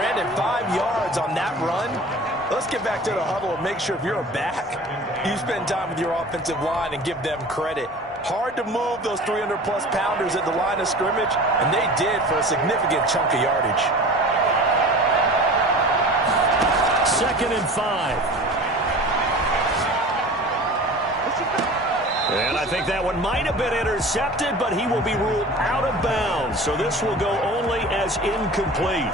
Brandon, 5 yards on that run. Let's get back to the huddle and make sure if you're a back, you spend time with your offensive line and give them credit. Hard to move those 300-plus pounders at the line of scrimmage, and they did for a significant chunk of yardage. 2nd and 5. And I think that one might have been intercepted, but he will be ruled out of bounds. So this will go only as incomplete.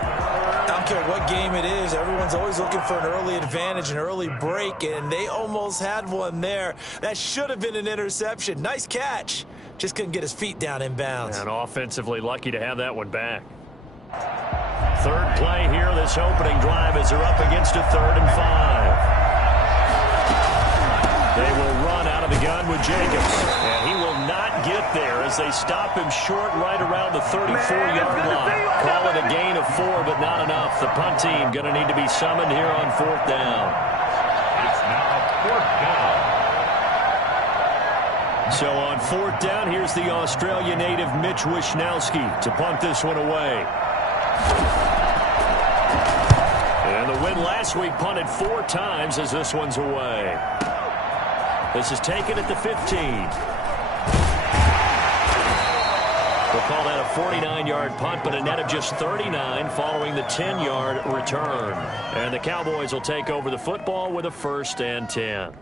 I don't care what game it is. Everyone's always looking for an early advantage, an early break, and they almost had one there. That should have been an interception. Nice catch. Just couldn't get his feet down in bounds. And offensively lucky to have that one back. 3rd play here, this opening drive as they're up against a 3rd and 5. They will run out of the gun with Jacobs. And he will not get there as they stop him short right around the 34-yard line. Call it a gain of 4, but not enough. The punt team going to need to be summoned here on 4th down. It's now 4th down. So on 4th down, here's the Australia native Mitch Wishnowsky to punt this one away. And the win last week punted 4 times as this one's away. This is taken at the 15. We'll call that a 49-yard punt, but a net of just 39 following the 10-yard return. And the Cowboys will take over the football with a 1st and 10.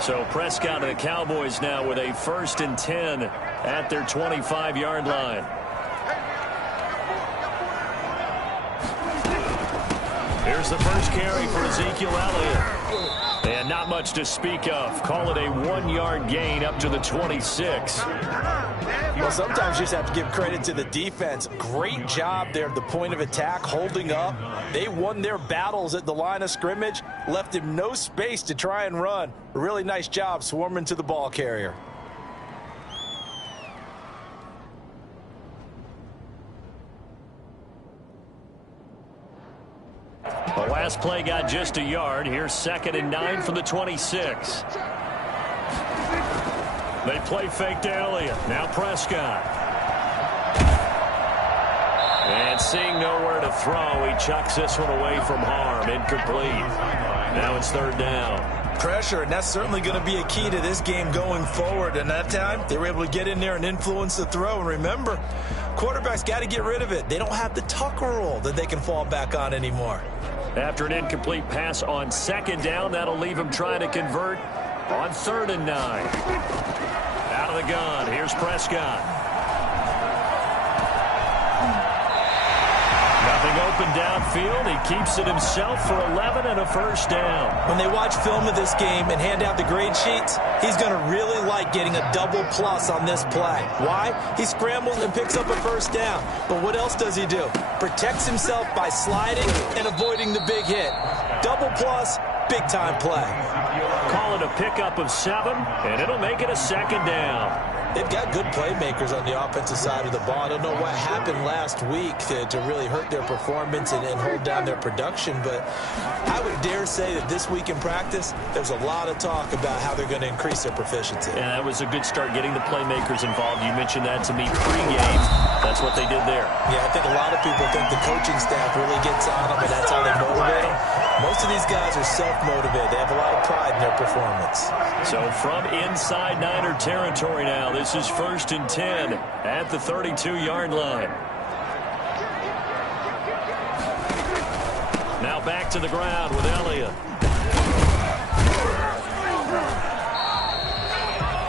So Prescott and the Cowboys now with a 1st and 10 at their 25-yard line. Here's the first carry for Ezekiel Elliott. And not much to speak of. Call it a 1-yard gain up to the 26. Well, sometimes you just have to give credit to the defense. Great job there at the point of attack, holding up. They won their battles at the line of scrimmage, left him no space to try and run. A really nice job swarming to the ball carrier. The last play got just a yard. Here's 2nd and 9 from the 26. They play fake to Elliott. Now Prescott. And seeing nowhere to throw, he chucks this one away from harm. Incomplete. Now it's 3rd down. Pressure, and that's certainly going to be a key to this game going forward. And that time, they were able to get in there and influence the throw. And remember, quarterbacks got to get rid of it. They don't have the tucker roll that they can fall back on anymore. After an incomplete pass on 2nd down, that'll leave him trying to convert on 3rd and 9. Out of the gun, here's Prescott. Nothing open downfield. He keeps it himself for 11 and a 1st down. When they watch film of this game and hand out the grade sheets, he's going to really like getting a double plus on this play. Why? He scrambles and picks up a 1st down. But what else does he do? Protects himself by sliding and avoiding the big hit. Double plus, big-time play. Call it a pickup of 7, and it'll make it a 2nd down. They've got good playmakers on the offensive side of the ball. I don't know what happened last week to really hurt their performance and hold down their production, but I would dare say that this week in practice, there's a lot of talk about how they're going to increase their proficiency. And that was a good start getting the playmakers involved. You mentioned that to me pre-game. That's what they did there. Yeah, I think a lot of people think the coaching staff really gets on them, and that's how they motivate them. Most of these guys are self-motivated. They have a lot of pride in their performance. So from inside Niner territory now, this is 1st and 10 at the 32-yard line. Now back to the ground with Elliott.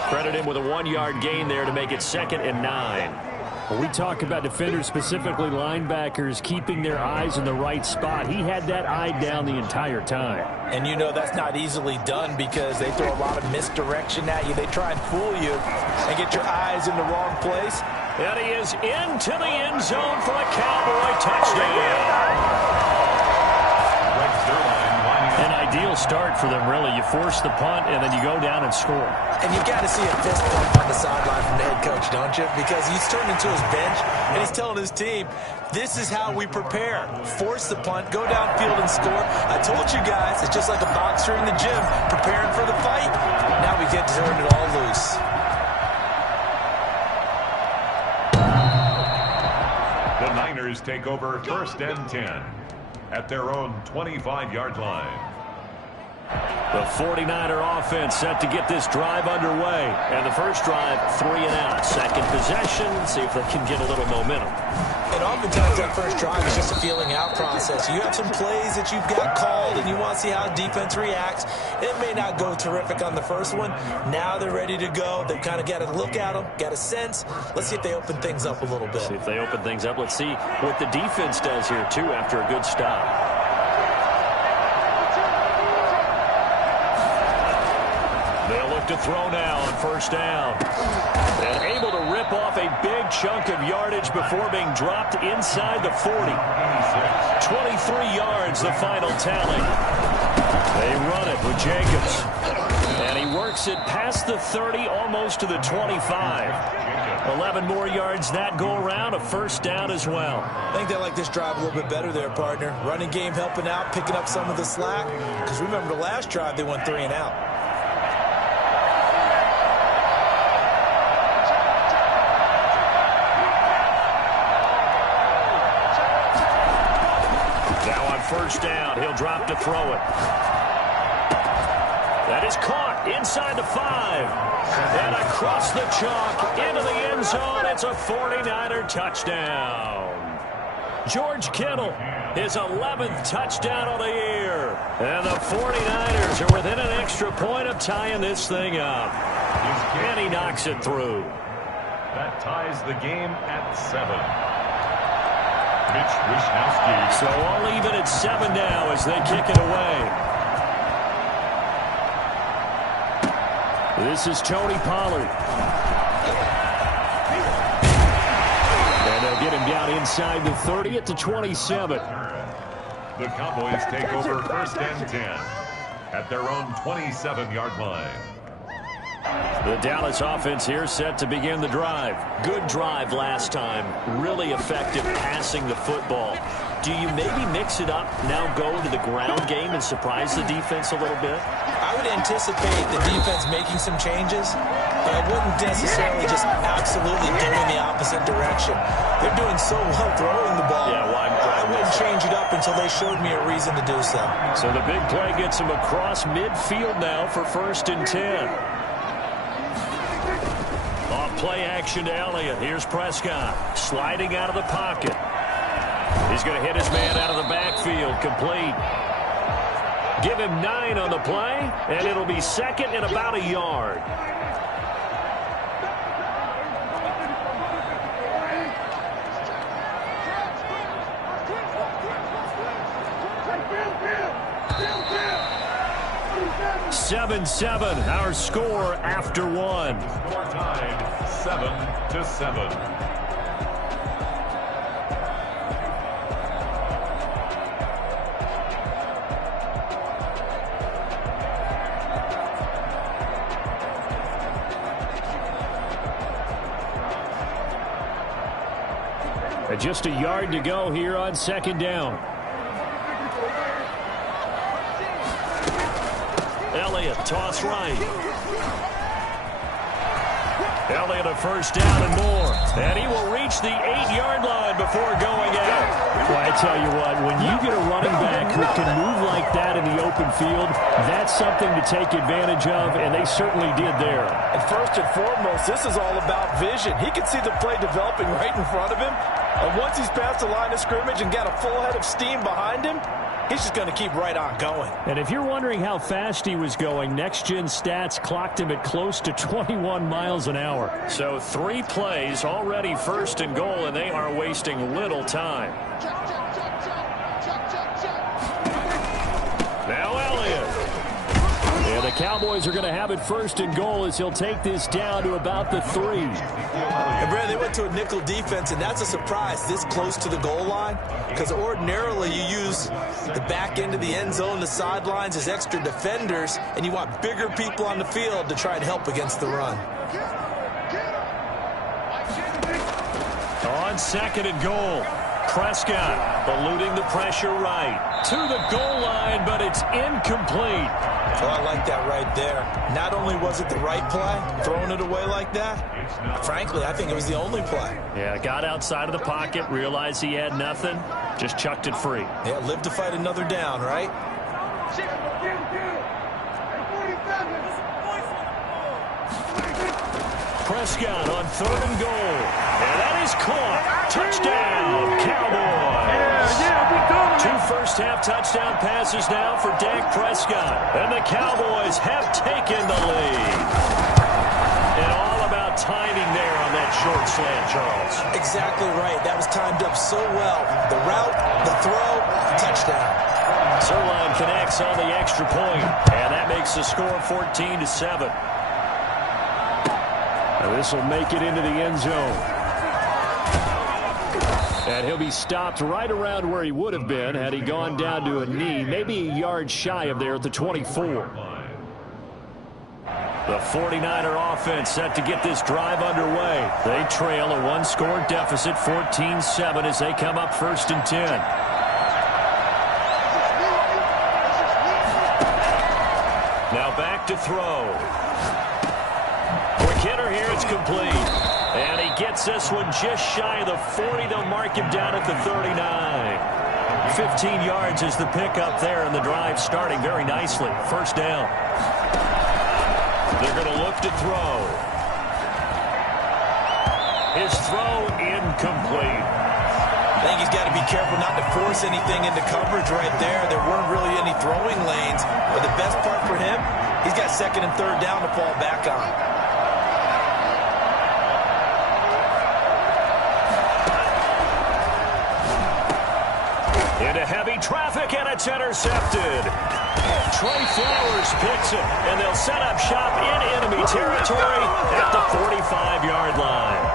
Credit him with a 1-yard gain there to make it 2nd and 9. Well, we talk about defenders, specifically linebackers, keeping their eyes in the right spot. He had that eye down the entire time. And you know that's not easily done because they throw a lot of misdirection at you. They try and fool you and get your eyes in the wrong place. And he is into the end zone for a Cowboy touchdown. An ideal start for them, really. You force the punt, and then you go down and score. And you've got to see a fist pump on the sideline from the head coach, don't you? Because he's turned into his bench, and he's telling his team, this is how we prepare. Force the punt, go downfield and score. I told you guys, it's just like a boxer in the gym preparing for the fight. Now we get to turn it all loose. The Niners take over 1st and 10 at their own 25-yard line. The 49er offense set to get this drive underway. And the first drive, 3 and out. Second possession, see if they can get a little momentum. And oftentimes that first drive is just a feeling out process. You have some plays that you've got called and you want to see how defense reacts. It may not go terrific on the first one. Now they're ready to go. They've kind of got to look at them, got a sense. Let's see if they open things up a little bit. See if they open things up. Let's see what the defense does here, too, after a good stop. They'll look to throw now on first down. And able to rip off a big chunk of yardage before being dropped inside the 40. 23 yards, the final tally. They run it with Jacobs. And he works it past the 30, almost to the 25. 11 more yards that go around, a first down as well. I think they like this drive a little bit better there, partner. Running game helping out, picking up some of the slack. Because remember the last drive, they went 3 and out. First down, he'll drop to throw it. That is caught inside the 5. And across the chalk into the end zone. It's a 49er touchdown. George Kittle, his 11th touchdown of the year. And the 49ers are within an extra point of tying this thing up. And he knocks it through. That ties the game at 7. Mitch Wishnowski. So all even at 7 now as they kick it away. This is Tony Pollard. And they'll get him down inside the 30 at the 27. The Cowboys take over 1st and 10 at their own 27-yard line. The Dallas offense here set to begin the drive. Good drive last time. Really effective passing the football. Do you maybe mix it up, now go to the ground game and surprise the defense a little bit? I would anticipate the defense making some changes, but I wouldn't necessarily just absolutely go in the opposite direction. They're doing so well throwing the ball. Yeah, well, I wouldn't change it up until they showed me a reason to do so. So the big play gets him across midfield now for 1st and 10. Play action to Elliott. Here's Prescott sliding out of the pocket. He's going to hit his man out of the backfield. Complete. Give him 9 on the play, and it'll be 2nd and about a yard. Seven, our score after 1. Score tied 7-7. Just a yard to go here on 2nd down. Elliott, toss right. Elliott a first down and more. And he will reach the 8-yard line before going out. Well, I tell you what, when you get a running back who can move like that in the open field, that's something to take advantage of, and they certainly did there. And first and foremost, this is all about vision. He can see the play developing right in front of him. And once he's past the line of scrimmage and got a full head of steam behind him, he's just going to keep right on going. And if you're wondering how fast he was going, next-gen stats clocked him at close to 21 miles an hour. So 3 plays already 1st and goal, and they are wasting little time. Now Elliott. And the Cowboys are going to have it first and goal as he'll take this down to about the 3. And Brad, they went to a nickel defense, and that's a surprise this close to the goal line, because ordinarily you use the back end of the end zone, the sidelines as extra defenders, and you want bigger people on the field to try and help against the run. On second and goal, Prescott eluding the pressure right to the goal line, but it's incomplete. Well, I like that right there. Not only was it the right play, throwing it away like that, frankly, I think it was the only play. Yeah, got outside of the pocket, realized he had nothing, just chucked it free. Yeah, live to fight another down, right? Prescott on third and goal. And that is caught. Touchdown, Cowboys. Two first-half touchdown passes now for Dak Prescott. And the Cowboys have taken the lead. And all about timing there on that short slant, Charles. Exactly right. That was timed up so well. The route, the throw, touchdown. Zerline connects on the extra point. And that makes the score 14-7. Now this will make it into the end zone. And he'll be stopped right around where he would have been had he gone down to a knee, maybe a yard shy of there at the 24. The 49er offense set to get this drive underway. They trail a one-score deficit, 14-7, as they come up first and 10. Now back to throw. Hitter here, it's complete. And he gets this one just shy of the 40. They'll mark him down at the 39. 15 yards is the pickup there, and the drive starting very nicely. First down. They're going to look to throw. His throw incomplete. I think he's got to be careful not to force anything into coverage right there. There weren't really any throwing lanes. But the best part for him, he's got second and third down to fall back on. Into heavy traffic, and it's intercepted. Trey Flowers picks it, and they'll set up shop in enemy territory at the 45-yard line.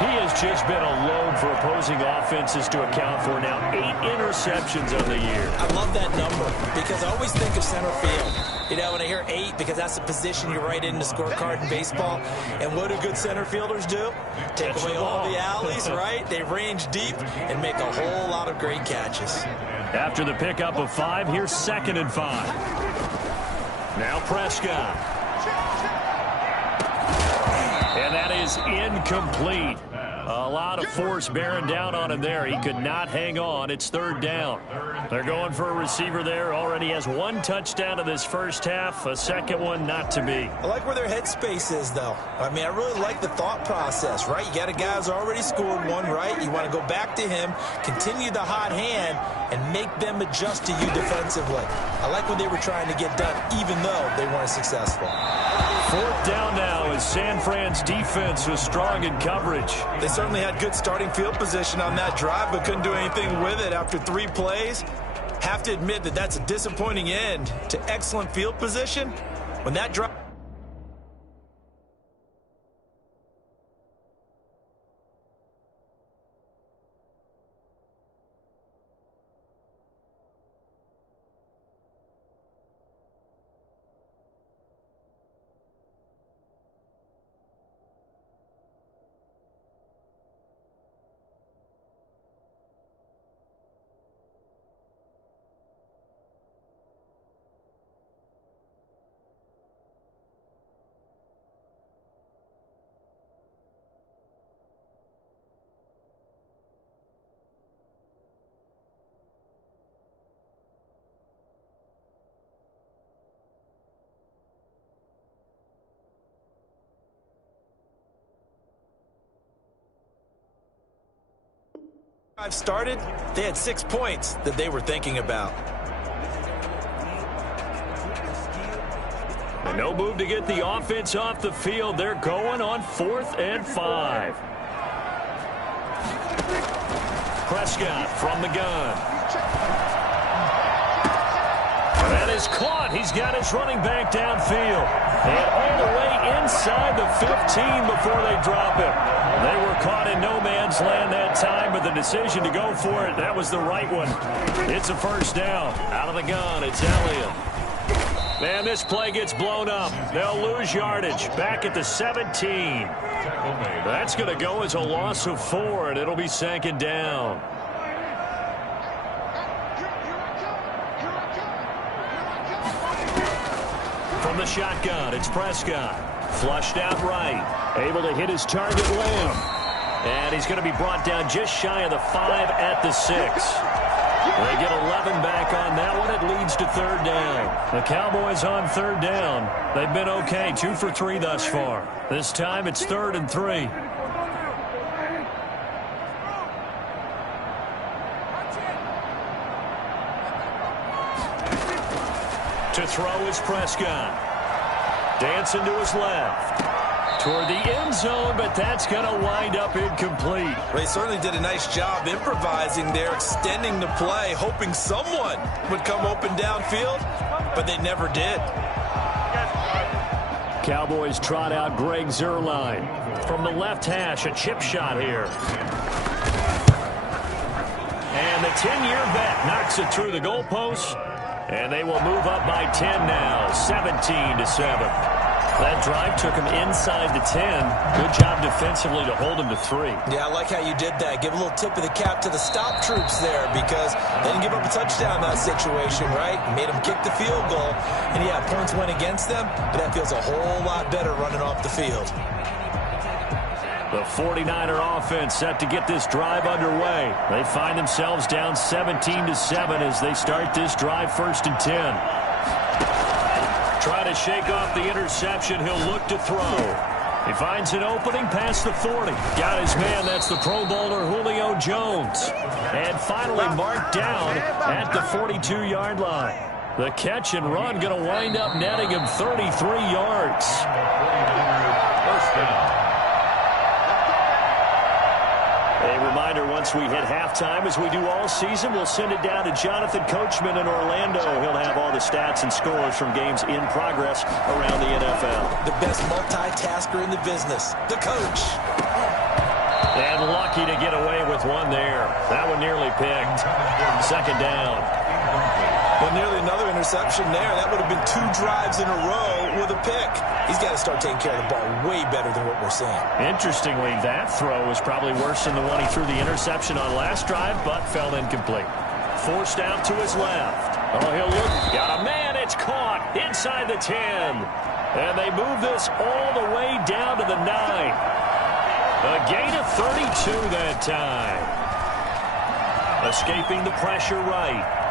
He has just been a load for opposing offenses to account for now. 8 interceptions on the year. I love that number because I always think of center field. You know, when I hear 8, because that's the position you write in the scorecard in baseball. And what do good center fielders do? Take away all the alleys, right? They range deep and make a whole lot of great catches. After the pickup of 5, here's second and 5. Now Prescott. And that is incomplete. A lot of force bearing down on him there. He could not hang on. It's third down. They're going for a receiver there. Already has 1 touchdown in this first half. A second one not to be. I like where their headspace is, though. I mean, I really like the thought process, right? You got a guy who's already scored 1, right? You want to go back to him, continue the hot hand, and make them adjust to you defensively. I like what they were trying to get done, even though they weren't successful. Fourth down now as San Fran's defense was strong in coverage. They certainly had good starting field position on that drive, but couldn't do anything with it after 3 plays. Have to admit that that's a disappointing end to excellent field position. When that drive... started, they had 6 points that they were thinking about. And no move to get the offense off the field. They're going on 4th and 5. Prescott from the gun. That is caught. He's got his running back downfield. And all the way inside the 15 before they drop him. They were caught in no man's land that time, but the decision to go for it, that was the right one. It's a first down. Out of the gun, it's Elliott. Man, this play gets blown up. They'll lose yardage. Back at the 17. That's going to go as a loss of 4, and it'll be second down. From the shotgun, it's Prescott. Flushed out right. Able to hit his target, Lamb. And he's going to be brought down just shy of the 5 at the 6. They get 11 back on that one. It leads to third down. The Cowboys on third down. They've been okay, 2 for 3 thus far. This time it's 3rd and 3. To throw is Prescott. Dancing to his left. Toward the end zone, but that's going to wind up incomplete. They certainly did a nice job improvising there, extending the play, hoping someone would come open downfield, but they never did. Cowboys trot out Greg Zuerlein. From the left hash, a chip shot here. And the 10-year vet knocks it through the goalpost. And they will move up by 10 now, 17-7. That drive took him inside the 10. Good job defensively to hold him to 3. Yeah, I like how you did that. Give a little tip of the cap to the stop troops there because they didn't give up a touchdown in that situation, right? Made them kick the field goal. And, yeah, points went against them, but that feels a whole lot better running off the field. The 49er offense set to get this drive underway. They find themselves down 17-7 as they start this drive, 1st and 10. Trying to shake off the interception. He'll look to throw. He finds an opening past the 40. Got his man. That's the Pro Bowler Julio Jones. And finally marked down at the 42-yard line. The catch and run going to wind up netting him 33 yards. 49ers, 1st down. A reminder, once we hit halftime, as we do all season, we'll send it down to Jonathan Coachman in Orlando. He'll have all the stats and scores from games in progress around the NFL. The best multitasker in the business, the coach. And lucky to get away with one there. That one nearly picked. 2nd down. Well, nearly another interception there. That would have been 2 drives in a row with a pick. He's got to start taking care of the ball way better than what we're seeing. Interestingly, that throw was probably worse than the one he threw the interception on last drive, but fell incomplete. Forced out to his left. Oh, he'll look. Got a man. It's caught inside the 10. And they move this all the way down to the 9. A gain of 32 that time. Escaping the pressure right.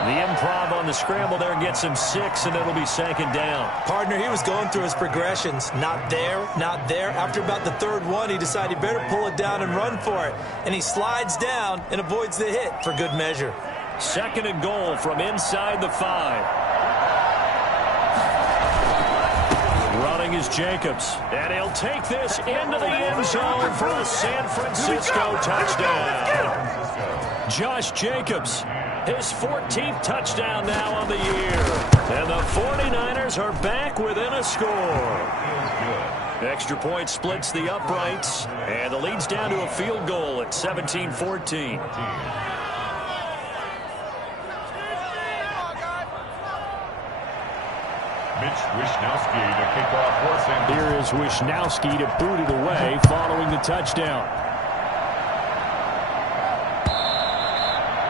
The improv on the scramble there gets him 6, and it'll be 2nd down. Partner, he was going through his progressions. Not there, not there. After about the 3rd one, he decided he better pull it down and run for it. And he slides down and avoids the hit for good measure. 2nd and goal from inside the 5. Running is Jacobs. And he'll take this into the end zone for a San Francisco touchdown. Josh Jacobs. His 14th touchdown now on the year. And the 49ers are back within a score. Extra point splits the uprights. And the lead's down to a field goal at 17-14. Mitch Wishnowsky to kick off for San Francisco. Here is Wishnowsky to boot it away following the touchdown.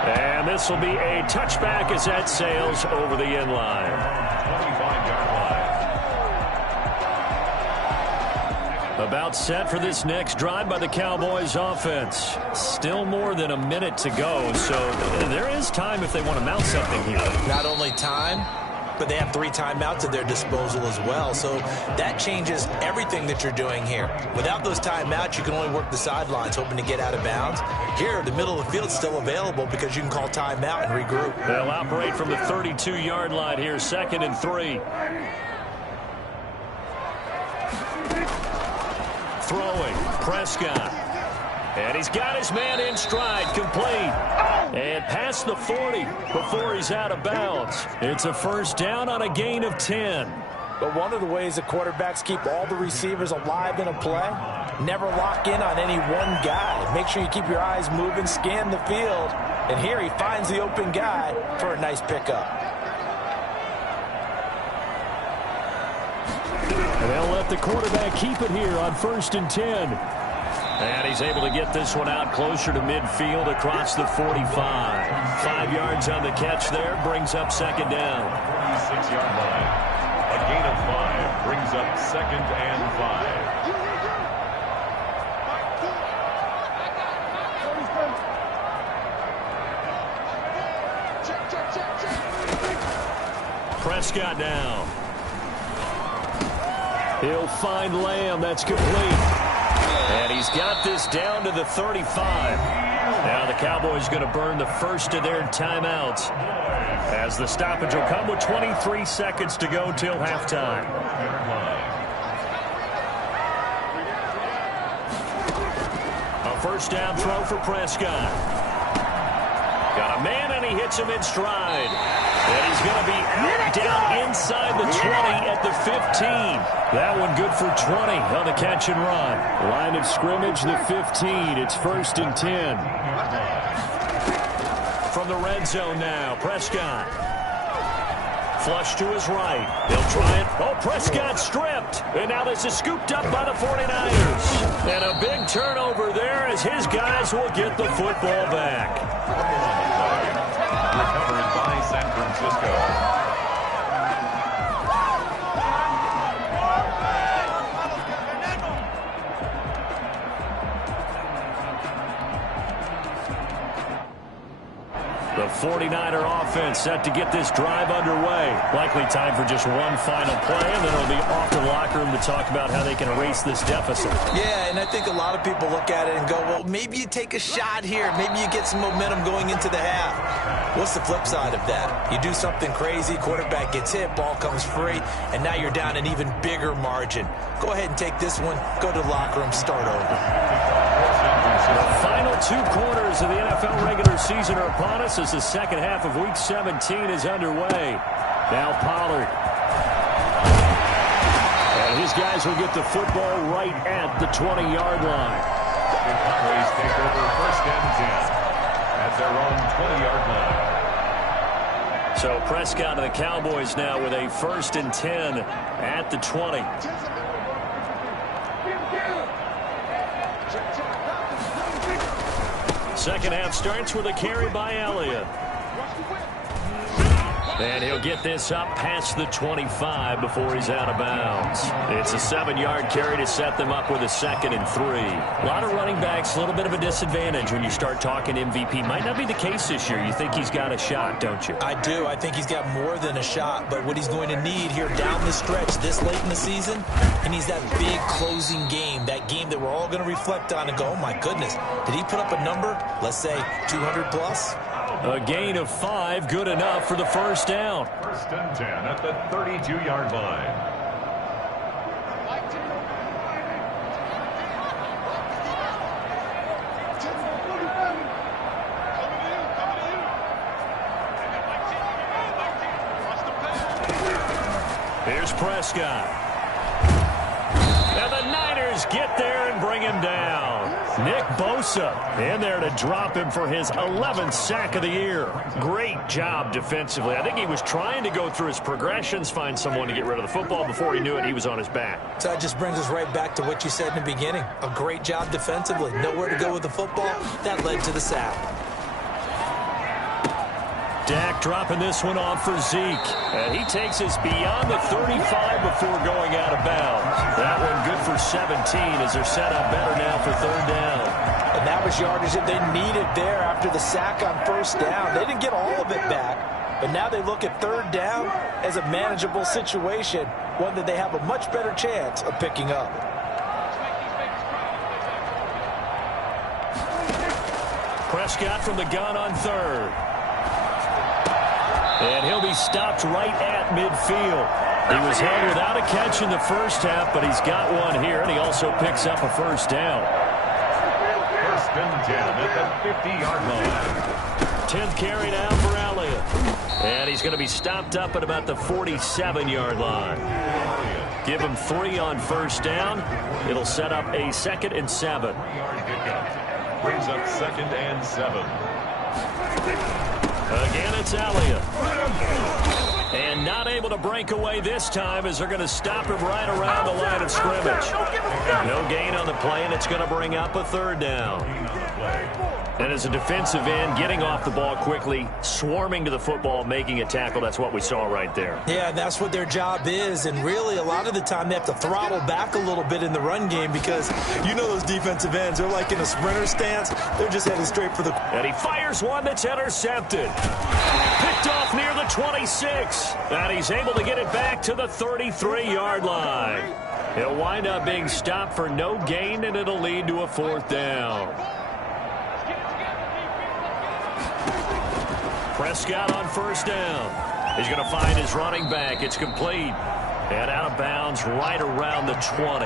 And this will be a touchback as that sails over the end line. 25-yard line. About set for this next drive by the Cowboys offense. Still more than a minute to go, so there is time if they want to mount something here. Not only time, but they have 3 timeouts at their disposal as well. So that changes everything that you're doing here. Without those timeouts, you can only work the sidelines, hoping to get out of bounds. Here, the middle of the field is still available because you can call timeout and regroup. They'll operate from the 32-yard line here, 2nd and 3. Throwing, Prescott. And he's got his man in stride, complete. And past the 40 before he's out of bounds. It's a first down on a gain of 10. But one of the ways that quarterbacks keep all the receivers alive in a play, never lock in on any one guy. Make sure you keep your eyes moving, scan the field. And here he finds the open guy for a nice pickup. And they'll let the quarterback keep it here on 1st and 10. And he's able to get this one out closer to midfield across the 45. 5 yards on the catch there, brings up second down. 46-yard line. A gain of 5 brings up 2nd and 5. Prescott now. He'll find Lamb. That's complete. And he's got this down to the 35. Now the Cowboys going to burn the first of their timeouts, as the stoppage will come with 23 seconds to go till halftime. A first down throw for Prescott. Got a man, and he hits him in stride. And he's going to be out down inside the 20 at the 15. That one good for 20 on the catch and run. Line of scrimmage, the 15. It's 1st and 10. From the red zone now, Prescott. Flush to his right. They'll try it. Oh, Prescott stripped. And now this is scooped up by the 49ers. And a big turnover there as his guys will get the football back. Recovered by San Francisco. The 49er offense set to get this drive underway. Likely time for just one final play, and then it'll be off to the locker room to talk about how they can erase this deficit. Yeah, and I think a lot of people look at it and go, well, maybe you take a shot here. Maybe you get some momentum going into the half. What's the flip side of that? You do something crazy, quarterback gets hit, ball comes free, and now you're down an even bigger margin. Go ahead and take this one, go to the locker room, start over. The final 2 quarters of the NFL regular season are upon us as the second half of Week 17 is underway. Now Pollard. And his guys will get the football right at the 20-yard line. The Cowboys take over 1st and 10 at their own 20-yard line. So Prescott and the Cowboys now with a 1st and 10 at the 20. Second half starts with a carry by Elliott. And he'll get this up past the 25 before he's out of bounds. It's a 7-yard carry to set them up with a 2nd and 3. A lot of running backs, a little bit of a disadvantage when you start talking MVP. Might not be the case this year. You think he's got a shot, don't you? I do. I think he's got more than a shot, but what he's going to need here down the stretch this late in the season, he needs that big closing game, that game that we're all going to reflect on and go, oh my goodness, did he put up a number, let's say 200 plus? A gain of 5, good enough for the first down. 1st and 10 at the 32-yard line. Here's Prescott. Now the Niners get there and bring him down. Nick Bosa in there to drop him for his 11th sack of the year. Great job defensively. I think he was trying to go through his progressions, find someone to get rid of the football. Before he knew it, he was on his back. So that just brings us right back to what you said in the beginning. A great job defensively. Nowhere to go with the football. That led to the sack. Dak dropping this one off for Zeke. And he takes us beyond the 35 before going out of bounds. That one good for 17 as they're set up better now for 3rd down. And that was yardage that they needed there after the sack on 1st down. They didn't get all of it back, but now they look at 3rd down as a manageable situation, one that they have a much better chance of picking up. Prescott from the gun on 3rd. And he'll be stopped right at midfield. He was held without a catch in the first half, but he's got one here, and he also picks up a first down. first and 10 at the 50-yard line. 10th carry now for Elliott. And he's going to be stopped up at about the 47-yard line. Give him 3 on first down. It'll set up a 2nd and 7. Brings up 2nd and 7. Again, it's Elliott. And not able to break away this time as they're going to stop him right around the line of scrimmage. No gain on the play, and it's going to bring up a 3rd down. And as a defensive end, getting off the ball quickly, swarming to the football, making a tackle, that's what we saw right there. Yeah, that's what their job is, and really a lot of the time they have to throttle back a little bit in the run game because you know those defensive ends, they're like in a sprinter stance. They're just headed straight for the... And he fires one that's intercepted. Picked off near the 26. And he's able to get it back to the 33-yard line. He'll wind up being stopped for no gain, and it'll lead to a 4th down. Prescott on first down. He's going to find his running back. It's complete. And out of bounds right around the 20.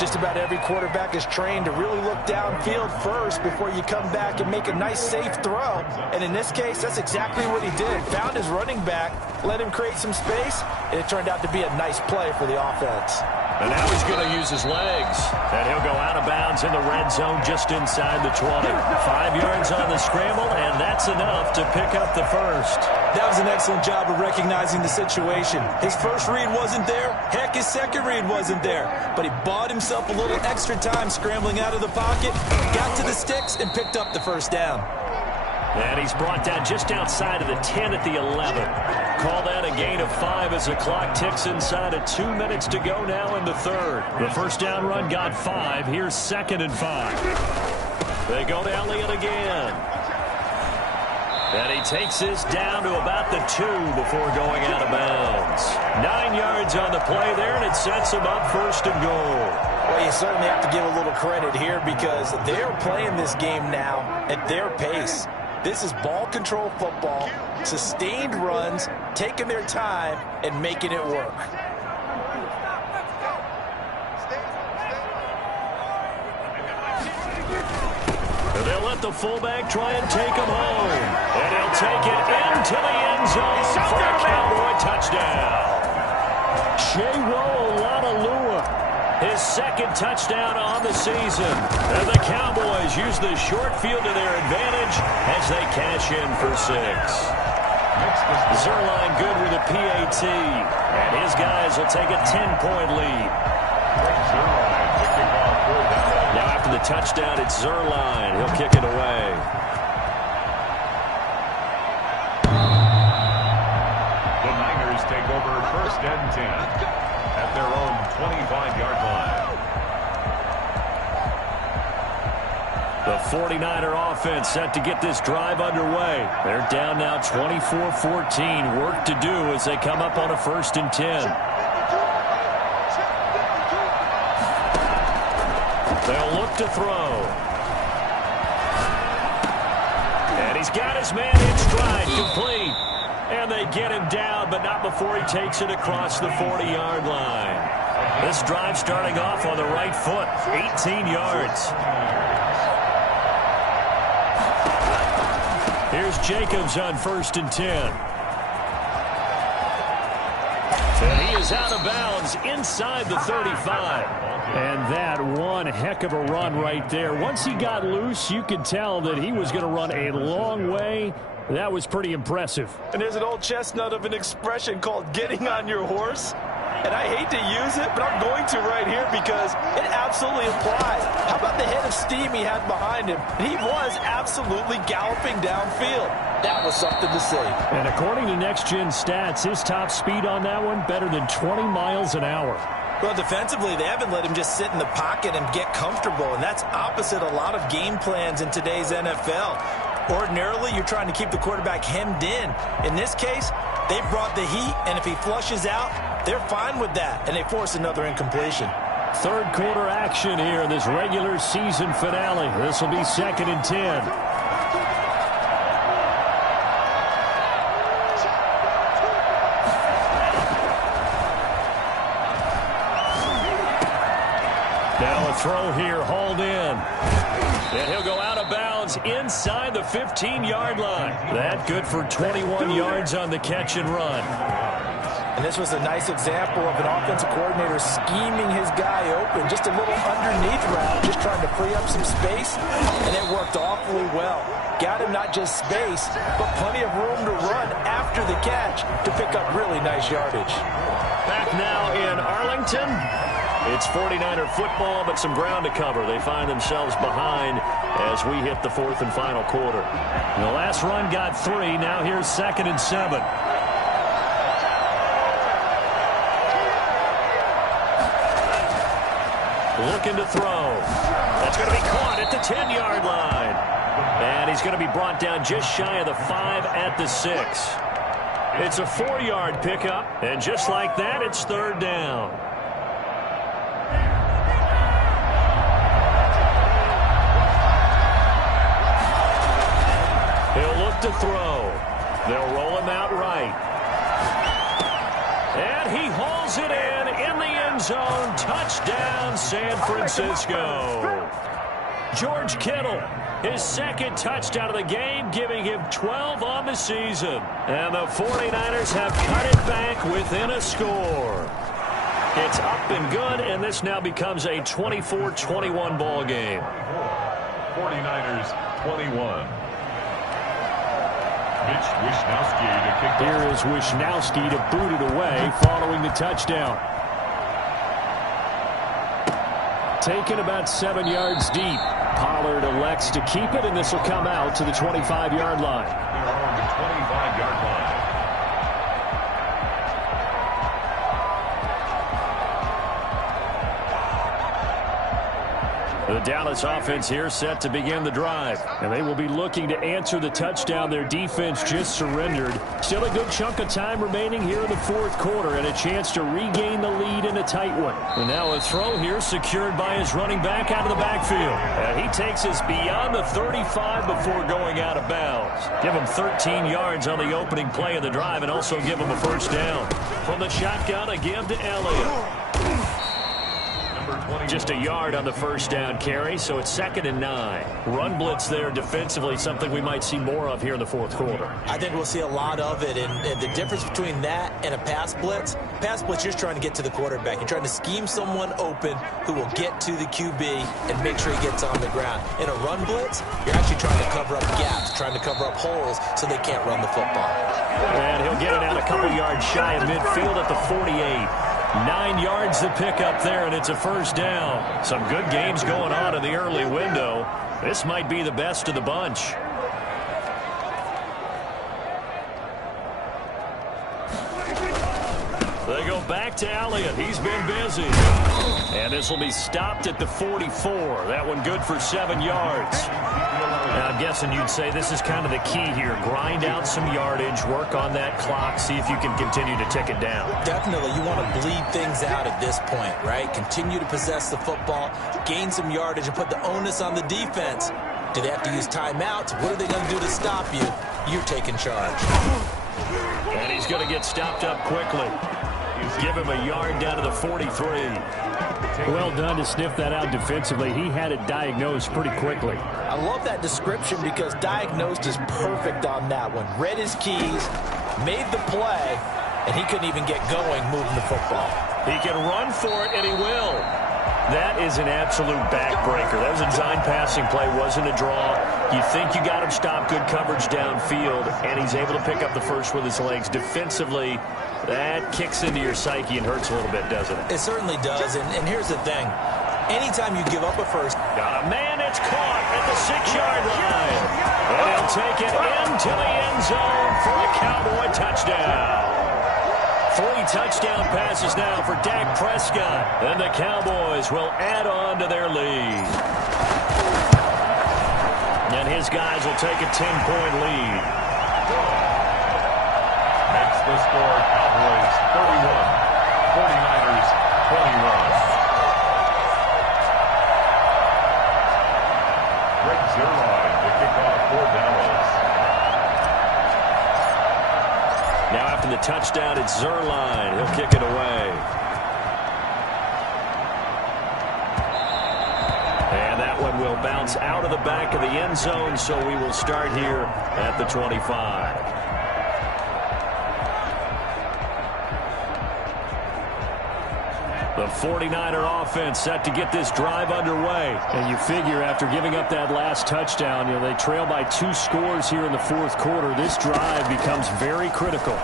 Just about every quarterback is trained to really look downfield first before you come back and make a nice, safe throw. And in this case, that's exactly what he did. Found his running back, let him create some space, and it turned out to be a nice play for the offense. And now he's going to use his legs. And he'll go out of bounds in the red zone just inside the 20. 5 yards on the scramble, and that's enough to pick up the first. That was an excellent job of recognizing the situation. His first read wasn't there. Heck, his second read wasn't there. But he bought himself a little extra time scrambling out of the pocket, got to the sticks, and picked up the first down. And he's brought down just outside of the 10 at the 11. Call that a gain of 5 as the clock ticks inside of 2 minutes to go now in the 3rd. The first down run got 5. Here's 2nd and 5. They go to Elliott again. And he takes this down to about the 2 before going out of bounds. 9 yards on the play there, and it sets him up 1st and goal. Well, you certainly have to give a little credit here because they're playing this game now at their pace. This is ball control football, sustained runs, taking their time, and making it work. They'll let the fullback try and take him home. And he'll take it into the end zone for a Cowboy touchdown. His 2nd touchdown on the season. And the Cowboys use the short field to their advantage as they cash in for 6. Zerline good with a PAT. And his guys will take a 10-point lead. Now after the touchdown, it's Zerline. He'll kick it away. The Niners take over 1st and 10 at their own 25-yard line. The 49er offense set to get this drive underway. They're down now 24-14. Work to do as they come up on a 1st and 10. They'll look to throw. And he's got his man in stride, complete. And they get him down, but not before he takes it across the 40-yard line. This drive starting off on the right foot, 18 yards. Here's Jacobs on 1st and 10. And he is out of bounds inside the 35. And that one heck of a run right there. Once he got loose, you could tell that he was going to run a long way. That was pretty impressive. And there's an old chestnut of an expression called getting on your horse. And I hate to use it, but I'm going to right here because it absolutely applies. How about the head of steam he had behind him? He was absolutely galloping downfield. That was something to see. And according to Next Gen Stats, his top speed on that one better than 20 miles an hour. Well, defensively, they haven't let him just sit in the pocket and get comfortable, and that's opposite a lot of game plans in today's NFL. Ordinarily, you're trying to keep the quarterback hemmed in. In this case, they brought the heat, and if he flushes out, they're fine with that, and they force another incompletion. 3rd quarter action here in this regular season finale. This will be 2nd and 10. Now a throw here, hauled in. And he'll go out of bounds inside the 15-yard line. That good for 21 yards on the catch and run. And this was a nice example of an offensive coordinator scheming his guy open. Just a little underneath route, just trying to free up some space, and it worked awfully well. Got him not just space, but plenty of room to run after the catch to pick up really nice yardage. Back now in Arlington. It's 49er football, but some ground to cover. They find themselves behind as we hit the fourth and final quarter. The last run got 3. Now here's 2nd and 7. Looking to throw. That's going to be caught at the 10-yard line. And he's going to be brought down just shy of the 5 at the 6. It's a 4-yard pickup, and just like that, it's 3rd down. He'll look to throw. They'll roll him out right. And he hauls it in the end zone. Touchdown, San Francisco. George Kittle, his 2nd touchdown of the game, giving him 12 on the season. And the 49ers have cut it back within a score. It's up and good, and this now becomes a 24-21 ball game. 49ers 21. Wishnowsky to kick Here is Wishnowsky to boot it away following the touchdown. Taken about 7 yards deep. Pollard elects to keep it, and this will come out to the 25-yard line. They're on the 25-yard line. The Dallas offense here set to begin the drive. And they will be looking to answer the touchdown their defense just surrendered. Still a good chunk of time remaining here in the fourth quarter and a chance to regain the lead in a tight one. And now a throw here secured by his running back out of the backfield. And he takes us beyond the 35 before going out of bounds. Give him 13 yards on the opening play of the drive and also give him a first down. From the shotgun, a give to Elliott. Just a yard on the first down carry, so it's 2nd and 9. Run blitz there defensively, something we might see more of here in the fourth quarter. I think we'll see a lot of it, and the difference between that and a pass blitz, you're just trying to get to the quarterback. You're trying to scheme someone open who will get to the QB and make sure he gets on the ground. In a run blitz, you're actually trying to cover up gaps, trying to cover up holes so they can't run the football. And he'll get it out a couple yards shy of midfield at the 48. 9 yards to pick up there, and it's a first down. Some good games going on in the early window. This might be the best of the bunch. They go back to Elliott. He's been busy. And this will be stopped at the 44. That one good for 7 yards. Now, I'm guessing you'd say this is kind of the key here. Grind out some yardage, work on that clock, see if you can continue to tick it down. Definitely. You want to bleed things out at this point, right? Continue to possess the football, gain some yardage, and put the onus on the defense. Do they have to use timeouts? What are they going to do to stop you? You're taking charge. And he's going to get stopped up quickly. Give him a yard down to the 43. Well done to sniff that out defensively. He had it diagnosed pretty quickly. I love that description because diagnosed is perfect on that one. Read his keys, made the play, and he couldn't even get going moving the football. He can run for it, and he will. That is an absolute backbreaker. That was a design passing play, wasn't a draw. You think you got him stopped, good coverage downfield, and he's able to pick up the first with his legs. Defensively, that kicks into your psyche and hurts a little bit, doesn't it? It certainly does, and here's the thing. Anytime you give up a first... Got a man, it's caught at the 6-yard line. And he'll take it into the end zone for a Cowboy touchdown. 3 touchdown passes now for Dak Prescott. And the Cowboys will add on to their lead. And his guys will take a 10-point lead. Makes the score Cowboys 31, 49ers 21. Greg Zerline to kick off for Dallas. Now after the touchdown, it's Zerline. He'll kick it away. And that one will It'll bounce out of the back of the end zone, so we will start here at the 25. The 49er offense set to get this drive underway. And you figure after giving up that last touchdown, they trail by 2 scores here in the fourth quarter. This drive becomes very critical.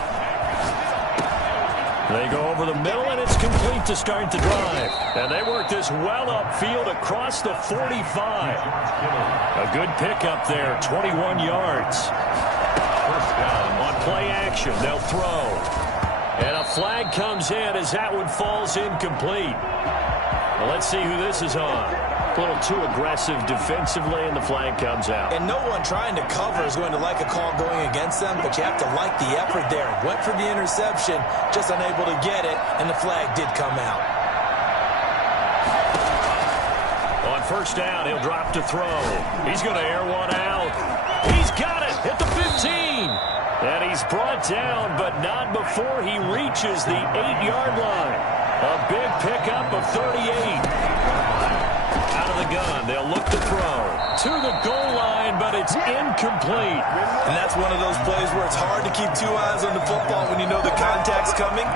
They go over the middle, and it's complete to start the drive. And they work this well upfield across the 45. A good pickup there, 21 yards. First down. On play action, they'll throw. And a flag comes in as that one falls incomplete. Well, let's see who this is on. A little too aggressive defensively, and the flag comes out. And no one trying to cover is going to like a call going against them, but you have to like the effort there. Went for the interception, just unable to get it, and the flag did come out. On first down, he'll drop to throw. He's going to air one out. He's got it at the 15. And he's brought down, but not before he reaches the 8-yard line. A big pickup of 38. Out of the gun, they'll look to throw. To the goal line, but it's incomplete. And that's one of those plays where it's hard to keep 2 eyes on the football when you know the contact's coming,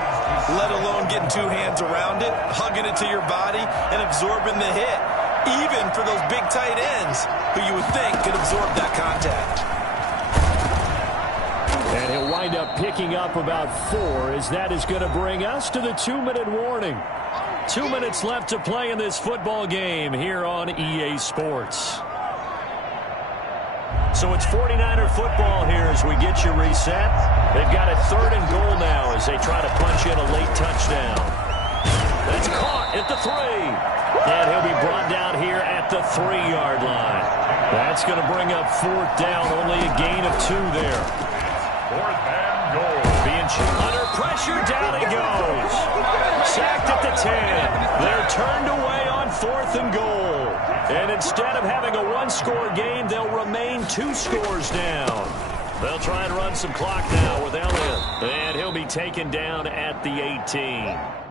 let alone getting 2 hands around it, hugging it to your body, and absorbing the hit, even for those big tight ends who you would think could absorb that contact. And he'll wind up picking up about 4, as that is going to bring us to the 2-minute warning. 2 minutes left to play in this football game here on EA Sports. So it's 49er football here as we get you reset. They've got a 3rd and goal now as they try to punch in a late touchdown. That's caught at the 3. And he'll be brought down here at the 3-yard line. That's going to bring up 4th down, only a gain of 2 there. 4th and goal. Being under pressure, down he goes. Sacked at the 10. They're turned away on 4th and goal. And instead of having a 1-score game, they'll remain 2 scores down. They'll try and run some clock now with Elliott. And he'll be taken down at the 18.